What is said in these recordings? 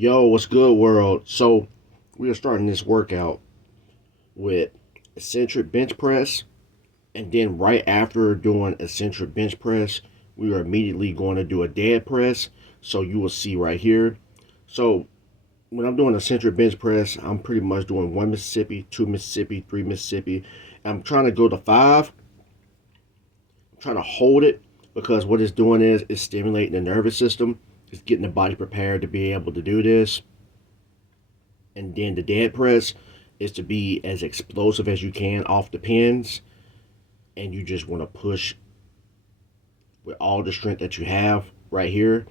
Yo, what's good, world? So, we are starting this workout with eccentric bench press, and then right after doing eccentric bench press, we are immediately going to do a dead press. So, you will see right here. So, when I'm doing eccentric bench press, I'm pretty much doing 1 Mississippi, 2 Mississippi, 3 Mississippi. I'm trying to go to 5. I'm trying to hold it because what it's doing is it's stimulating the nervous system. It's getting the body prepared to be able to do this. And then the dead press is to be as explosive as you can off the pins, and you just want to push with all the strength that you have right here.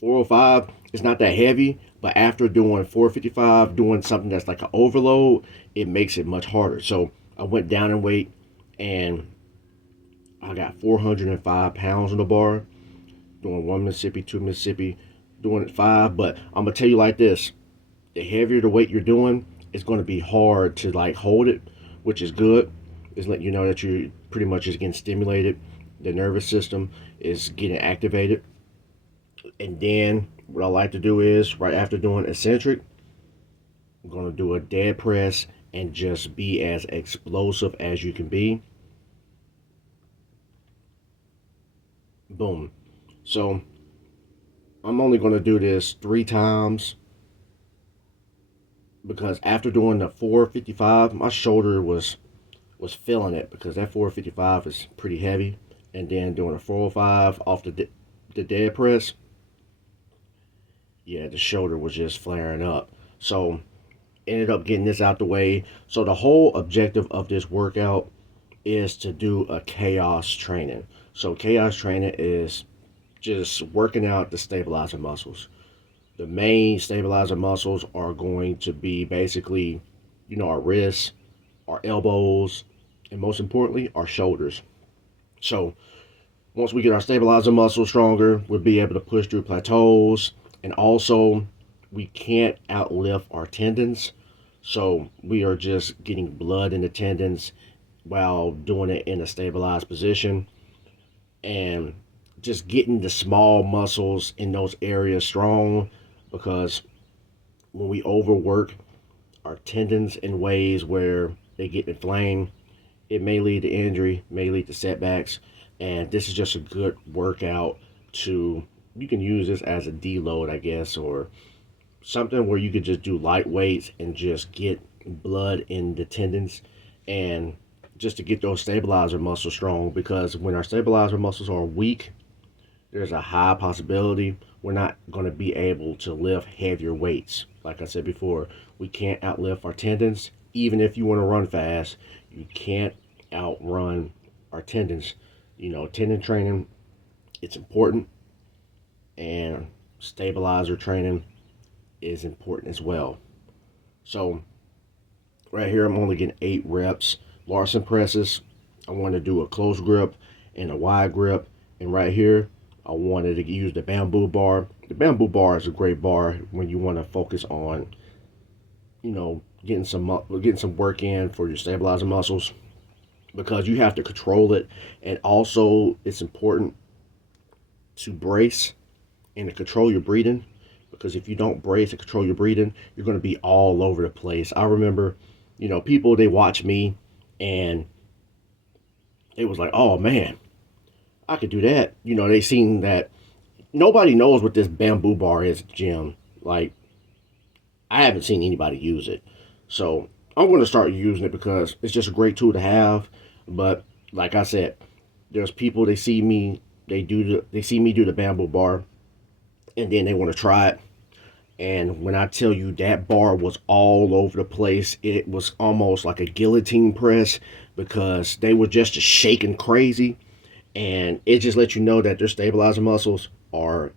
405 is not that heavy, but after doing 455, doing something that's like an overload, it makes it much harder. So I went down in weight and I got 405 pounds on the bar, doing 1 Mississippi, 2 Mississippi, doing it 5. But I'm gonna tell you like this: the heavier the weight you're doing, it's going to be hard to like hold it, which is good. It's letting you know that you're pretty much just getting stimulated. The nervous system is getting activated. And then what I like to do is right after doing eccentric, I'm going to do a dead press and just be as explosive as you can be. Boom. So I'm only going to do this 3 times because after doing the 455, my shoulder was feeling it because that 455 is pretty heavy, and then doing a 405 off the dead press, yeah, the shoulder was just flaring up. So ended up getting this out the way. So the whole objective of this workout is to do a chaos training. So chaos training is just working out the stabilizer muscles. The main stabilizer muscles are going to be basically, our wrists, our elbows, and most importantly, our shoulders. So once we get our stabilizer muscles stronger, we'll be able to push through plateaus. And also, we can't outlift our tendons. So we are just getting blood in the tendons while doing it in a stabilized position. And just getting the small muscles in those areas strong, because when we overwork our tendons in ways where they get inflamed, it may lead to injury, may lead to setbacks. And this is just a good workout you can use this as a deload, I guess, or something where you could just do light weights and just get blood in the tendons, and just to get those stabilizer muscles strong. Because when our stabilizer muscles are weak, there's a high possibility we're not going to be able to lift heavier weights. Like I said before, we can't outlift our tendons. Even if you want to run fast, you can't outrun our tendons. Tendon training, it's important, and stabilizer training is important as well. So right here, I'm only getting 8 reps. Larsen presses, I want to do a close grip and a wide grip. And right here, I wanted to use the bamboo bar. The bamboo bar is a great bar when you want to focus on, getting some work in for your stabilizer muscles, because you have to control it. And also, it's important to brace and to control your breathing, because if you don't brace and control your breathing, you're going to be all over the place. I remember, people, they watch me and it was like, oh man, I could do that. They seen that nobody knows what this bamboo bar is at the gym. Like, I haven't seen anybody use it. So I'm going to start using it because it's just a great tool to have. But like I said, there's people, they see me do the bamboo bar, and then they want to try it. And when I tell you that bar was all over the place, it was almost like a guillotine press, because they were just shaking crazy. And it just lets you know that their stabilizer muscles are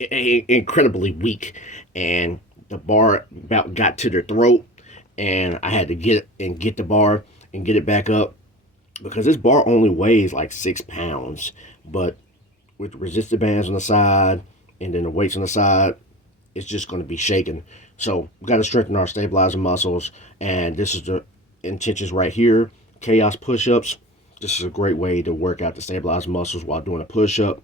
incredibly weak. And the bar about got to their throat, and I had to get the bar and get it back up, because this bar only weighs like 6 pounds. But with resistor bands on the side and then the weights on the side, it's just going to be shaking. So we got to strengthen our stabilizer muscles, and this is the intentions right here. Chaos push-ups. This is a great way to work out the stabilizer muscles while doing a push-up.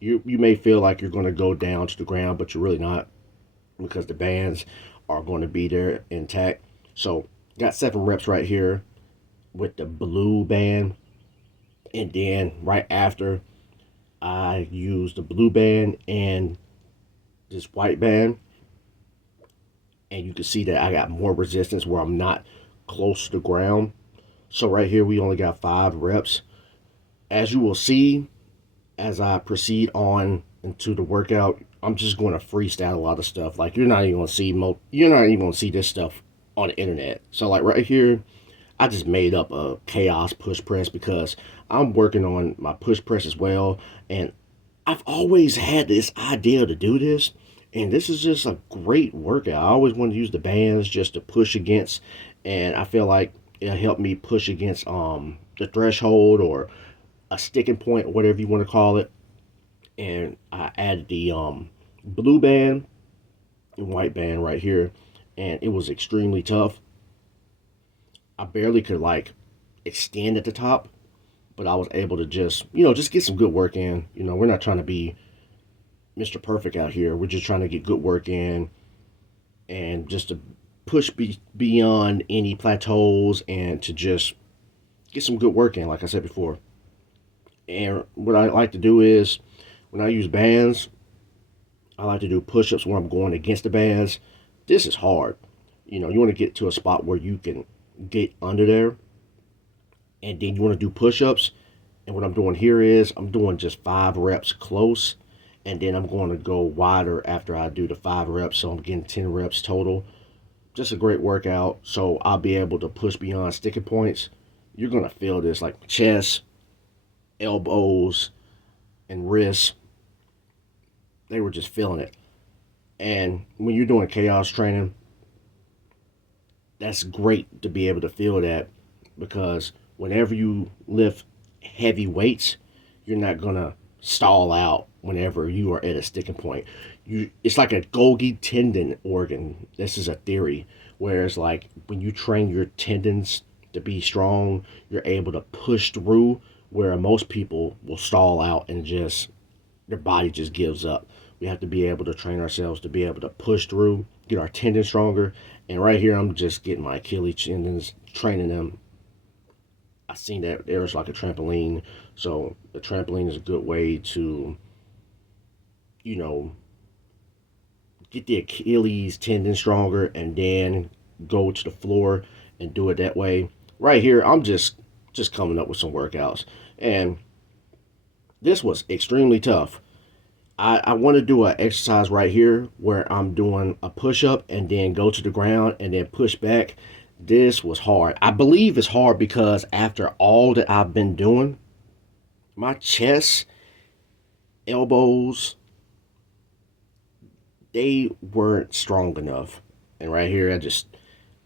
You may feel like you're going to go down to the ground, but you're really not, because the bands are going to be there intact. So got 7 reps right here with the blue band, and then right after I use the blue band and this white band, and you can see that I got more resistance where I'm not close to the ground. So right here we only got 5 reps. As you will see, as I proceed on into the workout, I'm just going to freestyle a lot of stuff. Like, you're not even going to see this stuff on the internet. So like right here, I just made up a chaos push press because I'm working on my push press as well, and I've always had this idea to do this, and this is just a great workout. I always wanted to use the bands just to push against, and I feel like it'll help me push against the threshold or a sticking point, or whatever you want to call it. And I added the blue band and white band right here, and it was extremely tough. I barely could like extend at the top, but I was able to just get some good work in. We're not trying to be Mr. Perfect out here. We're just trying to get good work in, and just to push beyond any plateaus, and to just get some good work in, like I said before. And what I like to do is, when I use bands, I like to do push-ups where I'm going against the bands. This is hard. You want to get to a spot where you can get under there, and then you want to do push-ups. And what I'm doing here is I'm doing just 5 reps close, and then I'm going to go wider after I do the 5 reps, so I'm getting 10 reps total. Just a great workout. So I'll be able to push beyond sticking points. You're going to feel this, like chest, elbows, and wrists. They were just feeling it. And when you're doing chaos training, that's great to be able to feel that, because whenever you lift heavy weights, you're not gonna stall out whenever you are at a sticking point. It's like a Golgi tendon organ. This is a theory. Whereas like when you train your tendons to be strong, you're able to push through, where most people will stall out and just their body just gives up. We have to be able to train ourselves to be able to push through, get our tendons stronger. And right here, I'm just getting my Achilles tendons, training them. I seen that there's like a trampoline. So the trampoline is a good way to, you know, get the Achilles tendon stronger, and then go to the floor and do it that way. Right here, I'm just coming up with some workouts. And this was extremely tough. I want to do an exercise right here where I'm doing a push-up and then go to the ground and then push back. This was hard. I believe it's hard because after all that I've been doing, my chest, elbows, they weren't strong enough. And right here,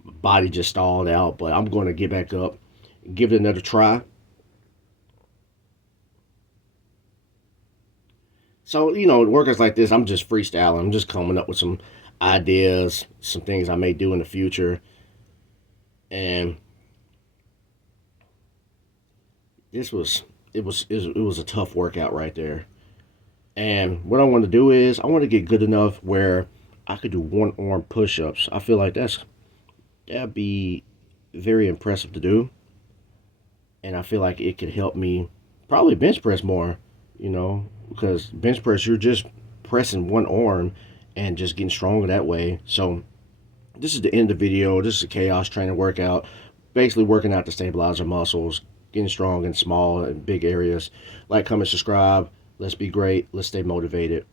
my body just stalled out. But I'm going to get back up and give it another try. So, workouts like this, I'm just freestyling. I'm just coming up with some ideas, some things I may do in the future. And it was a tough workout right there. And what I want to do is I want to get good enough where I could do one arm push-ups. I feel like that'd be very impressive to do. And I feel like it could help me probably bench press more, because bench press, you're just pressing one arm and just getting stronger that way. So this is the end of the video. This is a chaos training workout, basically working out to stabilize our muscles, getting strong in small and big areas. Like, comment, subscribe. Let's be great. Let's stay motivated.